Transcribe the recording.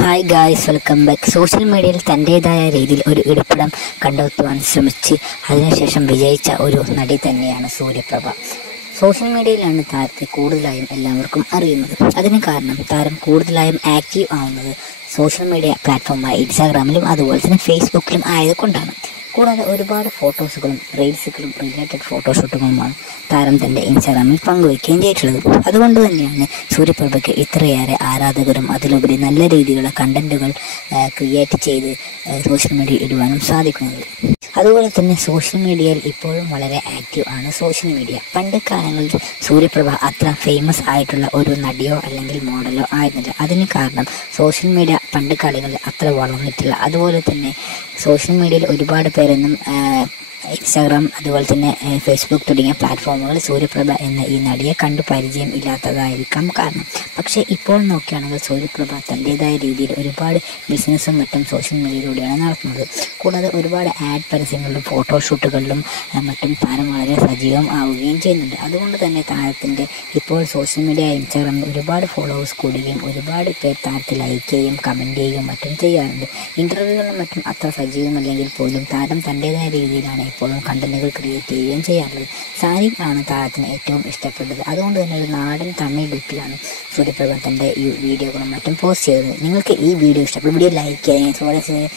Hi guys, welcome back. Social മീഡിയയിൽ തൻ്റേതായ രീതിയിൽ ഒരു ഇടപെടൽ കണ്ടെത്തുവാൻ ശ്രമിച്ച് അതിനുശേഷം വിജയിച്ച ഒരു നടി തന്നെയാണ് സൂര്യപ്രഭ. സോഷ്യൽ മീഡിയയിലാണ് താരത്തെ കൂടുതലായും എല്ലാവർക്കും അറിയുന്നത്. അതിന് കാരണം താരം കൂടുതലായും ആക്റ്റീവ് ആവുന്നത് സോഷ്യൽ മീഡിയ പ്ലാറ്റ്ഫോമായ ഇൻസ്റ്റാഗ്രാമിലും അതുപോലെ തന്നെ ഫേസ്ബുക്കിലും ആയതുകൊണ്ടാണ്. കൂടാതെ ഒരുപാട് ഫോട്ടോസുകളും റീൽസുകളും റിലേറ്റഡ് ഫോട്ടോഷൂട്ടുകളുമാണ് താരം തൻ്റെ ഇൻസ്റ്റാഗ്രാമിൽ പങ്കുവയ്ക്കുകയും ചെയ്തിട്ടുള്ളത്. അതുകൊണ്ട് തന്നെയാണ് സൂര്യപ്രഭയ്ക്ക് ഇത്രയേറെ ആരാധകരും അതിലുപരി നല്ല രീതിയിലുള്ള കണ്ടന്റുകൾ ക്രിയേറ്റ് ചെയ്ത് സോഷ്യൽ മീഡിയ ഇടുവാനും സാധിക്കുന്നത്. അതുപോലെ തന്നെ സോഷ്യൽ മീഡിയയിൽ ഇപ്പോഴും വളരെ ആക്റ്റീവ് ആണ് സോഷ്യൽ മീഡിയ. പണ്ട് കാലങ്ങളിൽ സൂര്യപ്രഭ അത്ര ഫേമസ് ആയിട്ടുള്ള ഒരു നടിയോ അല്ലെങ്കിൽ മോഡലോ ആയിരുന്നില്ല. അതിന് കാരണം സോഷ്യൽ മീഡിയ പണ്ട് കാലങ്ങളിൽ അത്ര വളർന്നിട്ടില്ല. അതുപോലെ തന്നെ സോഷ്യൽ മീഡിയയിൽ ഒരുപാട് പേരൊന്നും ഇൻസ്റ്റാഗ്രാം അതുപോലെ തന്നെ ഫേസ്ബുക്ക് തുടങ്ങിയ പ്ലാറ്റ്ഫോമുകളിൽ സൂര്യപ്രഭ എന്ന ഈ നടിയെ കണ്ടു പരിചയം ഇല്ലാത്തതായിരിക്കാം കാരണം. പക്ഷേ ഇപ്പോൾ നോക്കുകയാണെങ്കിൽ സൂര്യപ്രഭ തൻ്റേതായ രീതിയിൽ ഒരുപാട് ബിസിനസ്സും മറ്റും സോഷ്യൽ മീഡിയയിലൂടെയാണ് നടത്തുന്നത്. കൂടാതെ ഒരുപാട് ആഡ് പരസ്യങ്ങളിലും ഫോട്ടോഷൂട്ടുകളിലും മറ്റും താരം വളരെ സജീവം ആവുകയും ചെയ്യുന്നുണ്ട്. അതുകൊണ്ട് തന്നെ താരത്തിൻ്റെ ഇപ്പോൾ സോഷ്യൽ മീഡിയ ഇൻസ്റ്റാഗ്രാമിൽ ഒരുപാട് ഫോളോവേഴ്സ് കൂടുകയും ഒരുപാട് പേർ താരത്തെ ലൈക്ക് ചെയ്യുകയും കമൻറ്റ് ചെയ്യുകയും മറ്റും ചെയ്യാറുണ്ട്. ഇൻ്റർവ്യൂകളിലും മറ്റും അത്ര സജീവമല്ലെങ്കിൽ പോലും താരം തൻ്റേതായ രീതിയിലാണ് ഇപ്പോഴും കണ്ടന്റുകൾ ക്രിയേറ്റ് ചെയ്യുകയും ചെയ്യാറുള്ളത്. സാരി ആണ് താരത്തിന് ഏറ്റവും ഇഷ്ടപ്പെട്ടത്. അതുകൊണ്ട് തന്നെ ഒരു നാടൻ തമിഴ് ലുക്കിലാണ് സൂര്യപ്രഭ തൻ്റെ ഈ വീഡിയോകളും മറ്റും പോസ്റ്റ് ചെയ്തത്. നിങ്ങൾക്ക് ഈ വീഡിയോ ഇഷ്ടപ്പെട്ടു, വീഡിയോ ലൈക്ക് ചെയ്യുക.